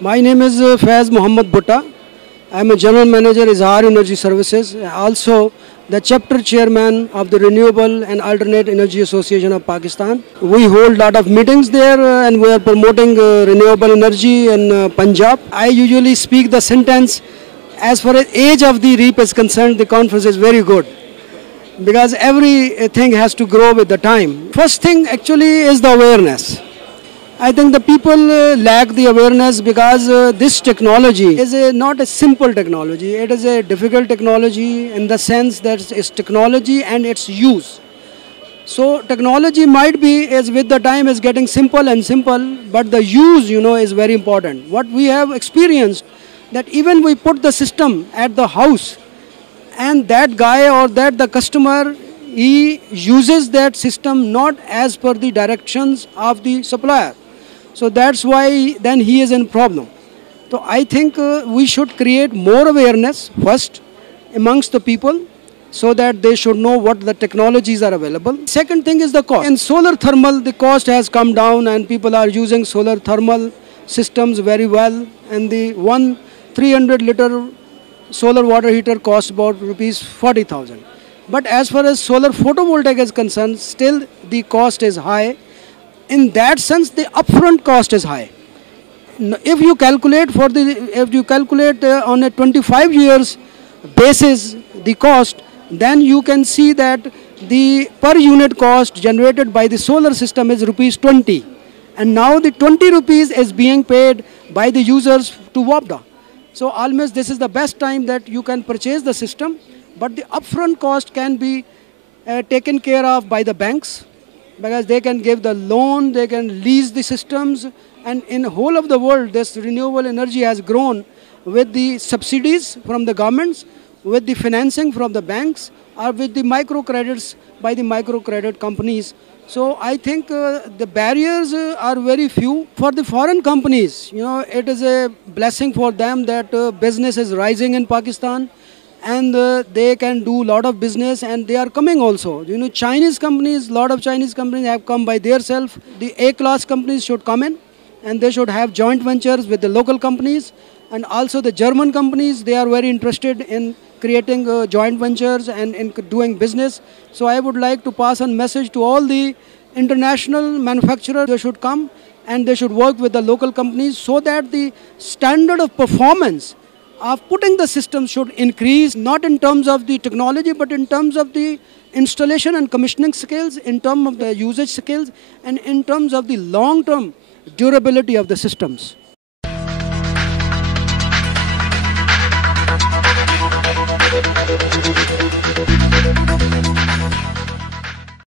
My name is Faiz Muhammad Butta. I am a General Manager, Izhar Energy Services, also the Chapter Chairman of the Renewable and Alternate Energy Association of Pakistan. We hold a lot of meetings there and we are promoting renewable energy in Punjab. I usually speak the sentence, as far as age of the reap is concerned, the conference is very good, because everything has to grow with the time. First thing actually is the awareness. I think the people lack the awareness because this technology is not a simple technology. It is a difficult technology in the sense that it's technology and its use. So technology might be, as with the time, is getting simple and simple, but the use, is very important. What we have experienced, that even we put the system at the house, and that guy or the customer, he uses that system not as per the directions of the supplier. So that's why then he is in problem. So I think we should create more awareness first amongst the people, so that they should know what the technologies are available. Second thing is the cost. In solar thermal, the cost has come down and people are using solar thermal systems very well. And the 300 liter solar water heater costs about rupees 40,000. But as far as solar photovoltaic is concerned, still the cost is high. In that sense, the upfront cost is high. If you calculate on a 25 years basis the cost, then you can see that the per unit cost generated by the solar system is rupees 20. And now the 20 rupees is being paid by the users to WAPDA. So almost this is the best time that you can purchase the system, but the upfront cost can be taken care of by the banks, because they can give the loan, they can lease the systems, and in the whole of the world, this renewable energy has grown with the subsidies from the governments, with the financing from the banks, or with the microcredits by the microcredit companies. So I think the barriers are very few. For the foreign companies, it is a blessing for them that business is rising in Pakistan. And they can do a lot of business, and they are coming also. Chinese companies, lot of Chinese companies have come by themselves. The A-class companies should come in, and they should have joint ventures with the local companies. And also the German companies, they are very interested in creating joint ventures and in doing business. So I would like to pass a message to all the international manufacturers. They should come and they should work with the local companies, so that the standard of performance of putting the system should increase, not in terms of the technology, but in terms of the installation and commissioning skills, in terms of the usage skills, and in terms of the long-term durability of the systems.